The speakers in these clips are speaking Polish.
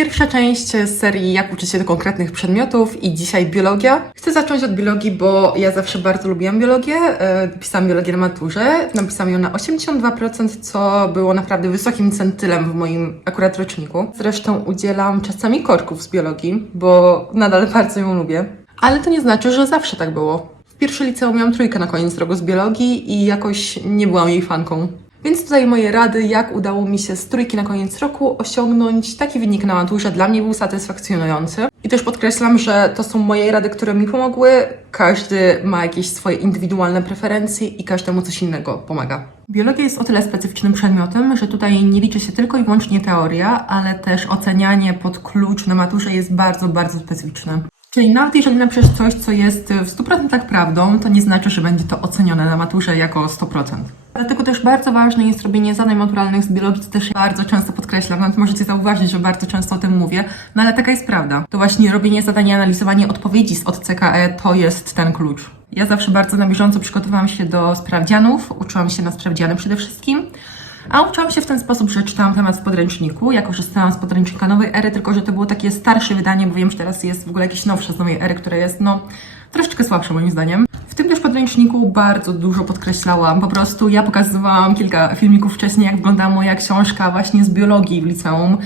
Pierwsza część serii Jak uczyć się do konkretnych przedmiotów i dzisiaj biologia. Chcę zacząć od biologii, bo ja zawsze bardzo lubiłam biologię. E, Pisałam biologię na maturze. Napisałam ją na 82%, co było naprawdę wysokim centylem w moim akurat roczniku. Zresztą udzielam czasami korków z biologii, bo nadal bardzo ją lubię. Ale to nie znaczy, że zawsze tak było. W pierwszej liceum miałam trójkę na koniec roku z biologii i jakoś nie byłam jej fanką. Więc tutaj moje rady, jak udało mi się z trójki na koniec roku osiągnąć taki wynik na maturze, dla mnie był satysfakcjonujący. I też podkreślam, że to są moje rady, które mi pomogły. Każdy ma jakieś swoje indywidualne preferencje i każdemu coś innego pomaga. Biologia jest o tyle specyficznym przedmiotem, że tutaj nie liczy się tylko i wyłącznie teoria, ale też ocenianie pod klucz na maturze jest bardzo, bardzo specyficzne. Czyli nawet jeżeli napiszesz coś, co jest w 100% prawdą, to nie znaczy, że będzie to ocenione na maturze jako 100%. Dlatego też bardzo ważne jest robienie zadań maturalnych z biologii, co też bardzo często podkreślam. Nawet możecie zauważyć, że bardzo często o tym mówię, no ale taka jest prawda. To właśnie robienie zadań i analizowanie odpowiedzi z od CKE to jest ten klucz. Ja zawsze bardzo na bieżąco przygotowałam się do sprawdzianów, uczyłam się na sprawdziany przede wszystkim. A uczyłam się w ten sposób, że czytałam temat w podręczniku. Ja korzystałam z podręcznika nowej ery, tylko że to było takie starsze wydanie, bo wiem, że teraz jest w ogóle jakieś nowsze z nowej ery, które jest, no, troszeczkę słabsze moim zdaniem. W tym też podręczniku bardzo dużo podkreślałam. Po prostu ja pokazywałam kilka filmików wcześniej, jak wyglądała moja książka właśnie z biologii w liceum.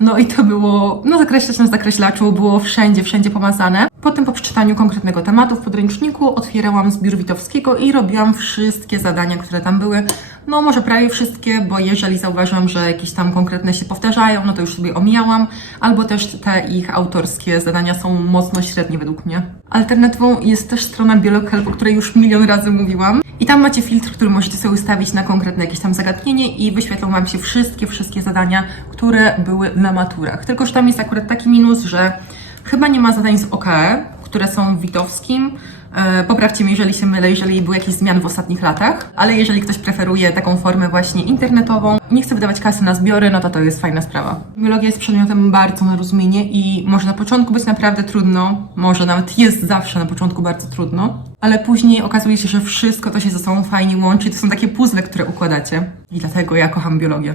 No i to było, no zakreślać na zakreślaczu, było wszędzie, wszędzie pomazane. Potem po przeczytaniu konkretnego tematu w podręczniku otwierałam zbiór Witowskiego i robiłam wszystkie zadania, które tam były. No może prawie wszystkie, bo jeżeli zauważyłam, że jakieś tam konkretne się powtarzają, no to już sobie omijałam. Albo też te ich autorskie zadania są mocno średnie według mnie. Alternatywą jest też strona BiologHelp, o której już milion razy mówiłam. I tam macie filtr, który możecie sobie ustawić na konkretne jakieś tam zagadnienie i wyświetlą Wam się wszystkie, wszystkie zadania, które były na maturach. Tylko, że tam jest akurat taki minus, że chyba nie ma zadań z OKE, które są w Witowskim. E, Poprawcie mnie, jeżeli się mylę, jeżeli były jakieś zmiany w ostatnich latach, ale jeżeli ktoś preferuje taką formę właśnie internetową, nie chce wydawać kasy na zbiory, no to to jest fajna sprawa. Biologia jest przedmiotem bardzo na rozumienie i może na początku być naprawdę trudno, może nawet jest zawsze na początku bardzo trudno, ale później okazuje się, że wszystko to się ze sobą fajnie łączy to są takie puzzle, które układacie. I dlatego ja kocham biologię.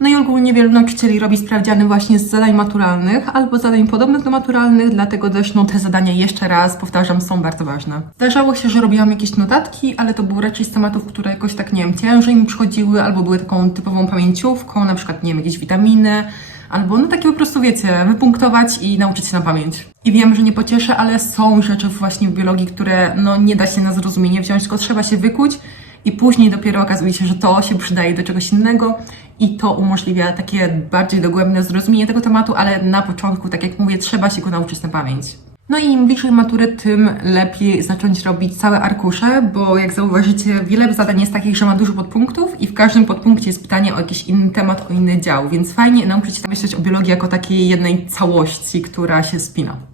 No i ogólnie wielu nauczycieli robi sprawdziany właśnie z zadań maturalnych albo zadań podobnych do maturalnych, dlatego też no, te zadania jeszcze raz, powtarzam, są bardzo ważne. Zdarzało się, że robiłam jakieś notatki, ale to było raczej z tematów, które jakoś tak, nie wiem, ciężej mi przychodziły albo były taką typową pamięciówką, na przykład, nie wiem, jakieś witaminy, albo no takie po prostu, wiecie, wypunktować i nauczyć się na pamięć. I wiem, że nie pocieszę, ale są rzeczy właśnie w biologii, które no nie da się na zrozumienie wziąć, tylko trzeba się wykuć i później dopiero okazuje się, że to się przydaje do czegoś innego i to umożliwia takie bardziej dogłębne zrozumienie tego tematu, ale na początku, tak jak mówię, trzeba się go nauczyć na pamięć. No i im bliżej matury, tym lepiej zacząć robić całe arkusze, bo jak zauważycie, wiele zadań jest takich, że ma dużo podpunktów i w każdym podpunkcie jest pytanie o jakiś inny temat, o inny dział, więc fajnie nauczyć się myśleć o biologii jako takiej jednej całości, która się spina.